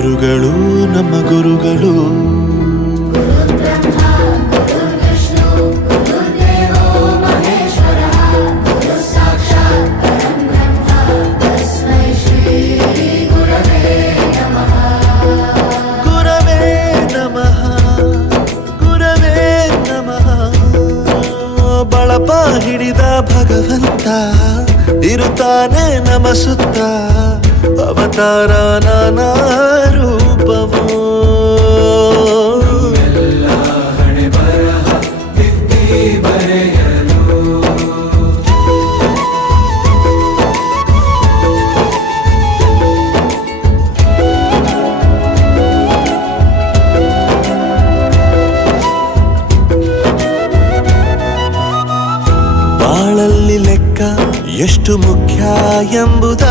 ಗುರುಗಳು ನಮ್ಮ ಗುರುಗಳು ಬಳಪ ಹಿಡಿದ ಭಗವಂತ ಇರುತ್ತಾನೆ ನಮ ಸುತ್ತ ಅವತಾರ ನಾನಾ ರೂಪವೋ ಬಾಳಲ್ಲಿ ಲೆಕ್ಕ ಎಷ್ಟು ಮುಖ್ಯ ಎಂಬುದ